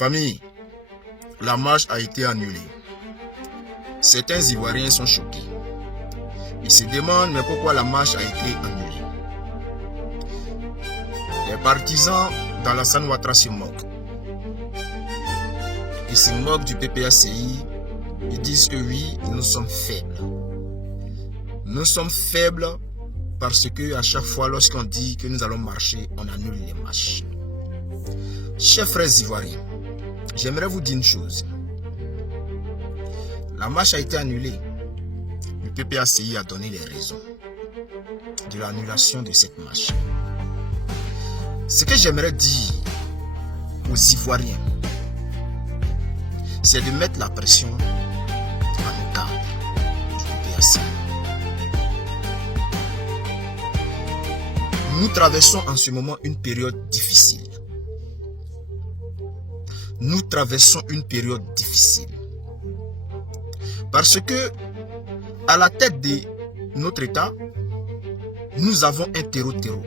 Famille, la marche a été annulée. Certains Ivoiriens sont choqués. Ils se demandent mais pourquoi la marche a été annulée. Les partisans d'Alassane Ouattara se moquent. Ils se moquent du PPACI. Ils disent que oui, nous sommes faibles. Nous sommes faibles parce que à chaque fois lorsqu'on dit que nous allons marcher, on annule les marches. Chers frères ivoiriens, j'aimerais vous dire une chose. La marche a été annulée. Le PPACI a donné les raisons de l'annulation de cette marche. Ce que j'aimerais dire aux Ivoiriens, c'est de mettre la pression à nos cadres du PPACI. Nous traversons en ce moment une période difficile. Nous traversons une période difficile. Parce que, à la tête de notre État, nous avons un terreau-terreau.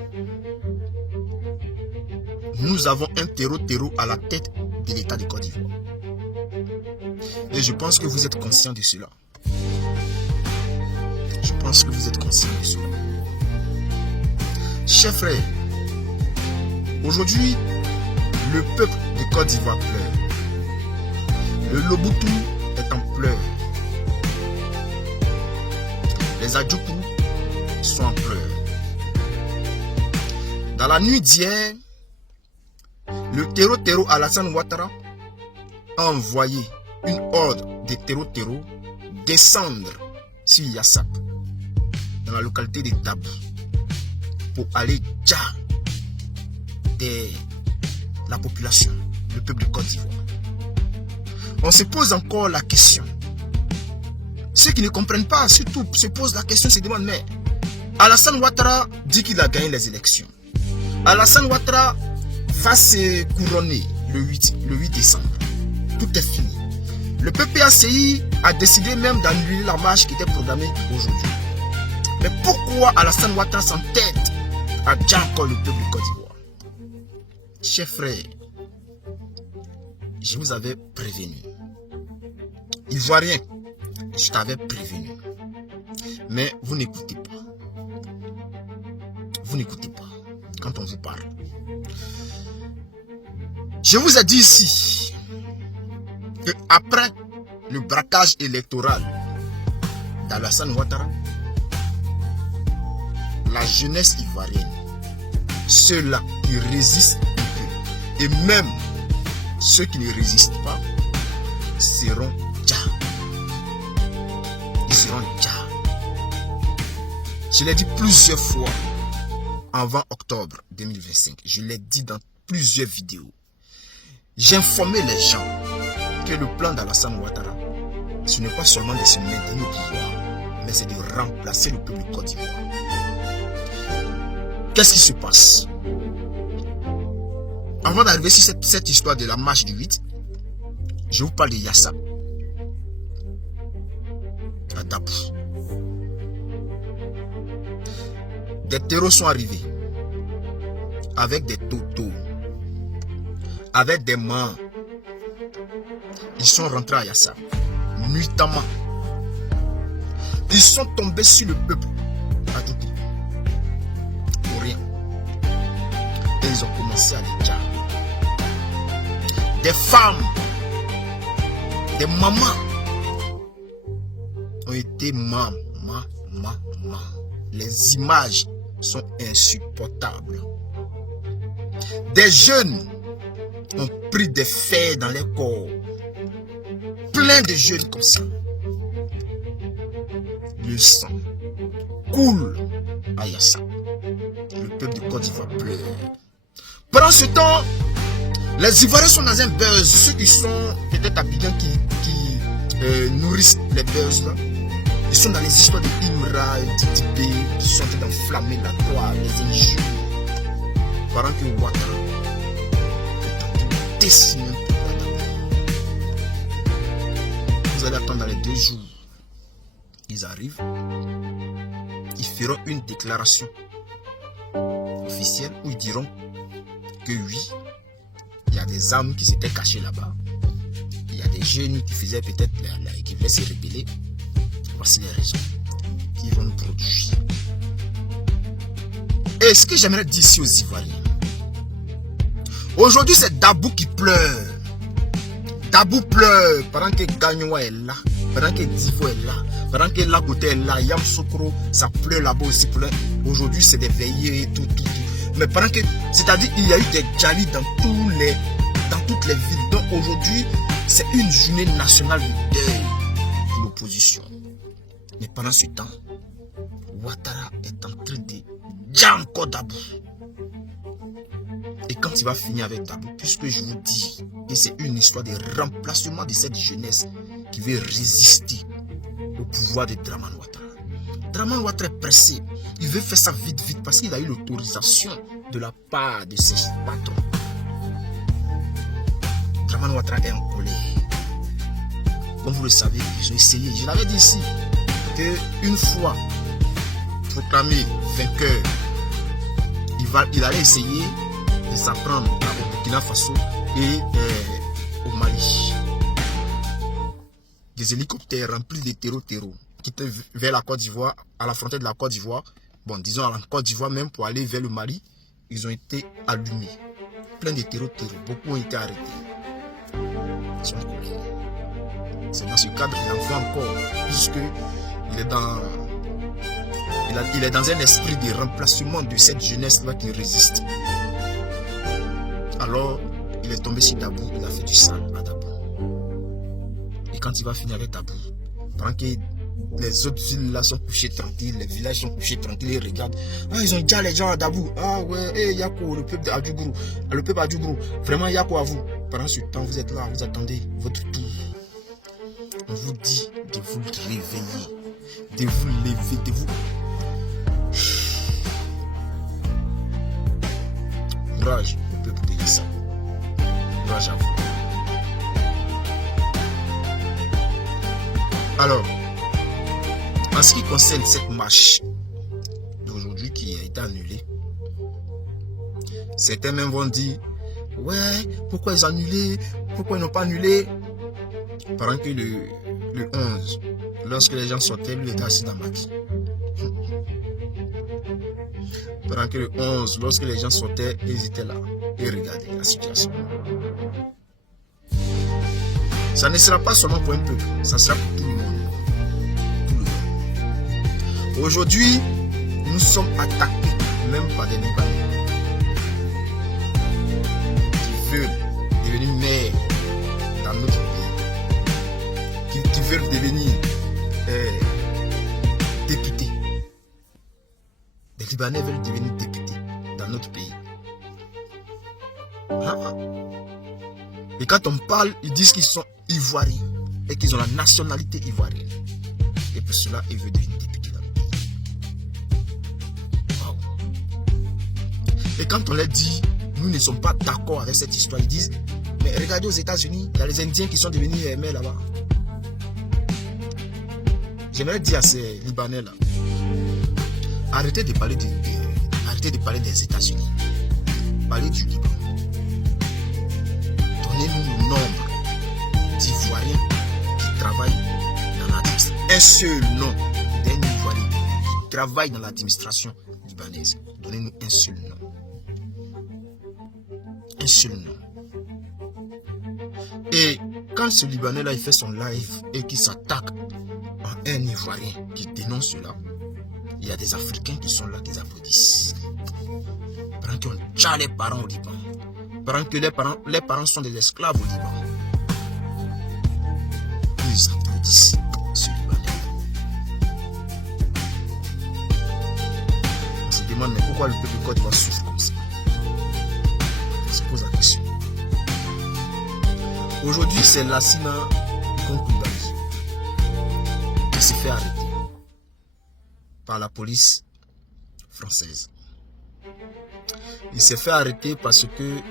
Nous avons un terreau-terreau à la tête de l'État de Côte d'Ivoire. Et je pense que vous êtes conscient de cela. Je pense que vous êtes conscient de cela. Chers frères, aujourd'hui, le peuple de Côte d'Ivoire pleure. Le Loboutou est en pleurs. Les Adjoupou sont en pleurs. Dans la nuit d'hier, le terreau-terreau Alassane Ouattara a envoyé une horde de terreau-terreau descendre sur Yassap, dans la localité de Tabou, pour aller déjà la population, le peuple de Côte d'Ivoire. On se pose encore la question. Ceux qui ne comprennent pas, surtout, se posent la question, se demandent, mais Alassane Ouattara dit qu'il a gagné les élections. Alassane Ouattara va se couronner le 8 décembre. Tout est fini. Le PPACI a décidé même d'annuler la marche qui était programmée aujourd'hui. Mais pourquoi Alassane Ouattara s'entête à déjà encore le peuple de Côte d'Ivoire? Chers frères, je vous avais prévenu. Ivoiriens, je t'avais prévenu. Mais vous n'écoutez pas. Vous n'écoutez pas quand on vous parle. Je vous ai dit ici que après le braquage électoral d'Alassane Ouattara, la jeunesse ivoirienne, ceux-là qui résistent un peu, et même ceux qui ne résistent pas, seront déjà. Ils seront déjà. Je l'ai dit plusieurs fois avant octobre 2025. Je l'ai dit dans plusieurs vidéos. J'informais les gens que le plan d'Alassane Ouattara, ce n'est pas seulement de se maintenir au pouvoir, mais c'est de remplacer le peuple de Côte d'Ivoire. Qu'est-ce qui se passe? Avant d'arriver sur cette histoire de la marche du 8, je vous parle de Yassap, à Tabou. Des terreaux sont arrivés avec des totos, avec des mains. Ils sont rentrés à Yassap nuitamment. Ils sont tombés sur le peuple à Tabou pour rien. Et ils ont commencé à les dire. Des femmes, des mamans ont été maman. Les images sont insupportables. Des jeunes ont pris des fers dans les corps. Plein de jeunes comme ça. Le sang coule à Yassap. Le peuple de Côte d'Ivoire pleure. Pendant ce temps, les Ivoiriens sont dans un buzz. Ceux qui sont peut-être habitants qui nourrissent les buzz là, ils sont dans les histoires de Imra et Titipé qui sont en train d'enflammer la toile, les injures. Pendant que Ouattara est en train de dessiner un peu là. Vous allez attendre dans les 2 jours. Ils arrivent. Ils feront une déclaration officielle où ils diront que oui, il y a des armes qui s'étaient cachées là-bas. Il y a des jeunes qui faisaient peut-être qui voulaient se rebeller. Voici les raisons qui vont nous produire. Et ce que j'aimerais dire ici aux Ivoiriens, aujourd'hui c'est Dabou qui pleure. Dabou pleure pendant que Gagnoua est là, pendant que Divo est là, pendant que Lagoté est là, Yamsoukro, ça pleure là-bas aussi. Aujourd'hui c'est des veillées et tout. Mais pendant que, c'est-à-dire il y a eu des djalis dans toutes les villes. Donc aujourd'hui, c'est une journée nationale de deuil de l'opposition. Mais pendant ce temps, Ouattara est en train de dire encore Dabou. Et quand il va finir avec Dabou, puisque je vous dis que c'est une histoire de remplacement de cette jeunesse qui veut résister au pouvoir de Dramane Ouattara. Dramane Ouattara est pressé. Il veut faire ça vite parce qu'il a eu l'autorisation de la part de ses patrons. Dramane Ouattara est en colère. Comme vous le savez, ils ont essayé. Je l'avais dit ici qu'une fois proclamé vainqueur, il allait essayer de s'apprendre au Burkina Faso et au Mali. Des hélicoptères remplis de terreau qui étaient vers la Côte d'Ivoire, à la frontière de la Côte d'Ivoire. Bon, disons à la Côte d'Ivoire même pour aller vers le Mali, ils ont été allumés. Plein de terreau. Beaucoup ont été arrêtés. Ils sont en colère. C'est dans ce cadre qu'il en fait encore, puisqu'il est dans un esprit de remplacement de cette jeunesse-là qui résiste. Alors, il est tombé sur Dabou, il a fait du sale à Dabou. Et quand il va finir avec Dabou, pendant que les autres villes là sont couchées tranquilles, les villages sont couchés tranquilles, ils regardent. Ah, ils ont déjà les gens à Dabou. Ah ouais, Yako, le peuple d'Adjougourou. Le peuple d'Adjougourou. Vraiment, Yako à vous. Pendant ce temps, vous êtes là, vous attendez votre tour. On vous dit de vous réveiller, de vous lever, de vous... Courage au peuple de Yessa. Courage à vous. Alors, en ce qui concerne cette marche d'aujourd'hui qui a été annulée, certains même vont dire, ouais, pourquoi ils ont annulé, pourquoi ils n'ont pas annulé? Pendant que le 11, lorsque les gens sortaient, lui était assis dans Maki. Pendant que le 11, lorsque les gens sortaient, ils étaient là et regardaient la situation. Ça ne sera pas seulement pour un peuple, ça sera pour tout le monde. Aujourd'hui, nous sommes attaqués même par des Libanais qui veulent devenir maires dans notre pays, qui veulent devenir députés. Les Libanais veulent devenir députés dans notre pays. Et quand on parle, ils disent qu'ils sont ivoiriens et qu'ils ont la nationalité ivoirienne. Et pour cela, ils veulent devenir députés dans notre pays. Wow. Et quand on leur dit, nous ne sommes pas d'accord avec cette histoire, ils disent, mais regardez aux États-Unis, il y a les Indiens qui sont devenus maires là-bas. J'aimerais dire à ces Libanais-là, arrêtez de parler des États-Unis. Parlez du Liban. Donnez-nous le nombre d'Ivoiriens qui travaillent dans l'administration. Un seul nom d'un Ivoirien qui travaille dans l'administration libanaise. Donnez-nous un seul nom. Un seul nom. Et quand ce Libanais-là il fait son live et qu'il s'attaque à un Ivoirien qui dénonce cela, il y a des Africains qui sont là, qui applaudissent. Pendant qu'on tue les parents au Liban. Pendant que les parents sont des esclaves au Liban. Ils applaudissent ce Libanais. On se demande, mais pourquoi le peuple de Côte d'Ivoire souffre comme ça? On se pose la question. Aujourd'hui, c'est Lassina Konkoumbali qui s'est fait arrêter par la police française. Il s'est fait arrêter parce que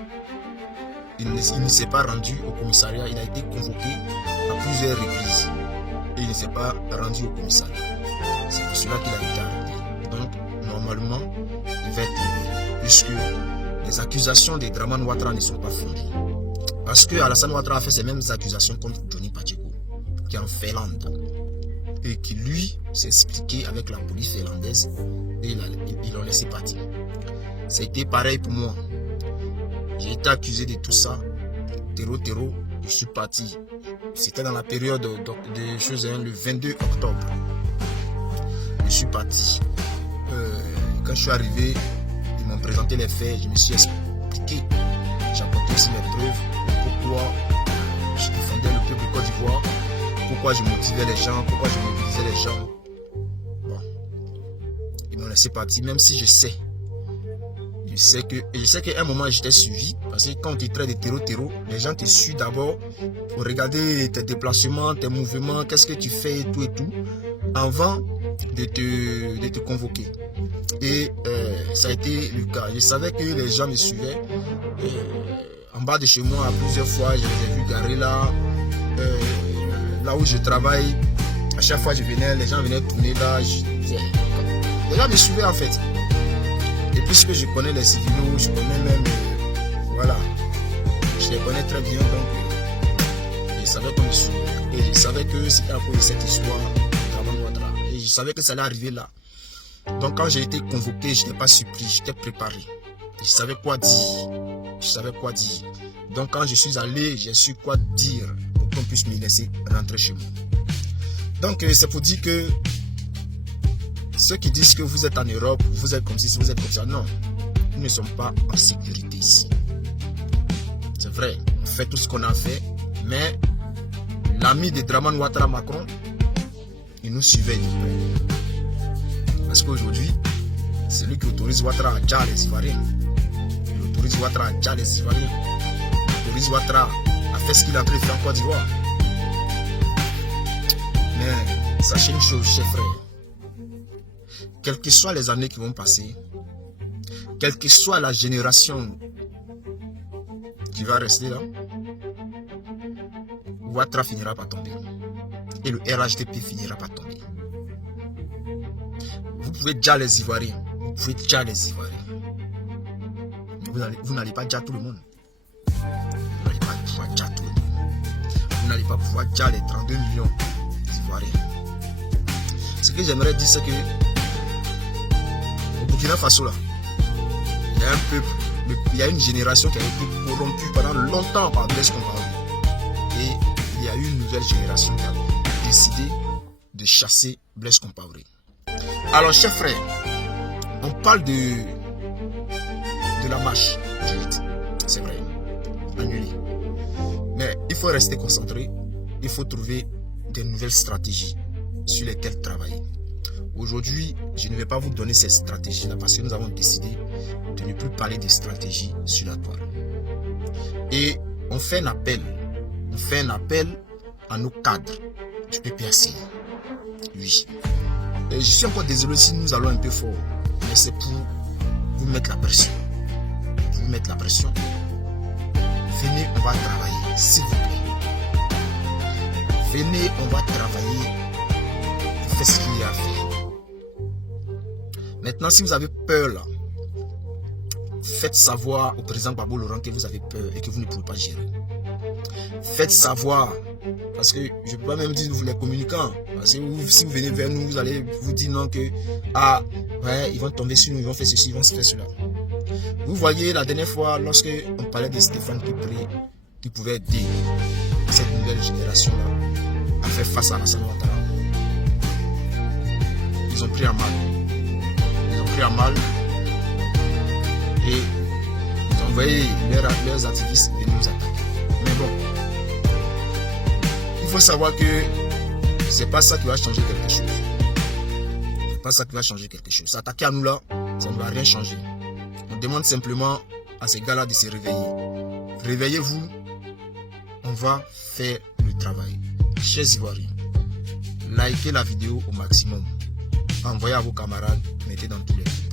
il ne s'est pas rendu au commissariat. Il a été convoqué à plusieurs reprises et il ne s'est pas rendu au commissariat. C'est pour cela qu'il a été arrêté. Donc normalement, il va être libéré puisque les accusations de Dramane Ouattara ne sont pas fondées. Parce que Alassane Ouattara a fait ces mêmes accusations contre Johnny Pacheco, qui est en Finlande. Et qui, lui, s'est expliqué avec la police finlandaise et ils l'ont laissé partir. C'était pareil pour moi. J'ai été accusé de tout ça. Terreau, je suis parti. C'était dans la période de choses, le 22 octobre. Je suis parti. Quand je suis arrivé, ils m'ont présenté les faits. Je me suis expliqué. J'ai apporté aussi mes preuves. Pourquoi je défendais le peuple Côte d'Ivoire. Pourquoi je motivais les gens. Pourquoi je mobilisais les gens. Bon. Ils m'ont laissé partir, même si je sais qu'à un moment j'étais suivi, parce que quand tu traites de terreau, les gens te suivent d'abord pour regarder tes déplacements, tes mouvements, qu'est-ce que tu fais et tout, avant de te convoquer. Et ça a été le cas. Je savais que les gens me suivaient. En bas de chez moi, plusieurs fois, je les ai vus garer là. Là où je travaille, à chaque fois je venais, les gens venaient tourner là. Les gens me suivaient en fait. Et puisque je connais les civilos, je connais même, voilà, je les connais très bien, donc je savais qu'on me suivait. Et je savais que c'était à cause de cette histoire d'Alassane Ouattara. Et je savais que ça allait arriver là. Donc quand j'ai été convoqué, je n'étais pas surpris, j'étais préparé. Je savais quoi dire. Donc quand je suis allé, j'ai su quoi dire pour qu'on puisse me laisser rentrer chez moi. Donc c'est pour dire que ceux qui disent que vous êtes en Europe, vous êtes comme ci, vous êtes comme ça, non. Nous ne sommes pas en sécurité ici. C'est vrai, on fait tout ce qu'on a fait, mais l'ami de Dramane Ouattara Macron, il nous suivait du près. Parce qu'aujourd'hui, c'est lui qui autorise Ouattara à déjà les Ivoiriens. Il autorise Ouattara à déjà les Ivoiriens. Il autorise Ouattara à faire ce qu'il a en train de faire en Côte d'Ivoire. Mais sachez une chose, chers frères. Quelles que soient les années qui vont passer, quelle que soit la génération qui va rester là, Ouattara finira par tomber. Et le RHDP finira par tomber. Vous pouvez déjà les Ivoiriens. Vous n'allez pas déjà tout le monde. Vous n'allez pas pouvoir déjà tout le monde. Vous n'allez pas pouvoir déjà les 32 millions d'Ivoiriens. Ce que j'aimerais dire, c'est que au Burkina Faso, là, il y a un peuple, il y a une génération qui a été corrompue pendant longtemps par Blaise Compaoré. Et il y a eu une nouvelle génération qui a décidé de chasser Blaise Compaoré. Alors, chers frères, on parle de la marche du 8. C'est vrai, annulé. Mais il faut rester concentré. Il faut trouver des nouvelles stratégies sur lesquelles travailler. Aujourd'hui, je ne vais pas vous donner ces stratégies-là parce que nous avons décidé de ne plus parler des stratégies sur la toile. Et on fait un appel. À nos cadres du PPACI. Oui. Et je suis encore désolé si nous allons un peu fort. Mais c'est pour vous mettre la pression. Venez, on va travailler, s'il vous plaît. Venez, on va travailler. Faites ce qu'il y a à faire. Maintenant, si vous avez peur là, faites savoir au président Gbagbo Laurent que vous avez peur et que vous ne pouvez pas gérer. Faites savoir, parce que je ne peux pas même dire vous les communicants, parce que si vous venez vers nous, vous allez vous dire non que ils vont tomber sur nous, ils vont faire ceci, ils vont se faire cela. Vous voyez la dernière fois, lorsque on parlait de Stéphane qui pouvait aider cette nouvelle génération là à faire face à Alassane Ouattara. Ils ont pris à mal. Et ils ont envoyé leurs activistes venir nous attaquer. Mais bon, il faut savoir que c'est pas ça qui va changer quelque chose. S'attaquer à nous là, ça ne va rien changer. On demande simplement à ces gars-là de se réveiller. Réveillez-vous, on va faire le travail. Chers Ivoiriens, likez la vidéo au maximum. Envoyez à vos camarades, mettez dans tous les groupes.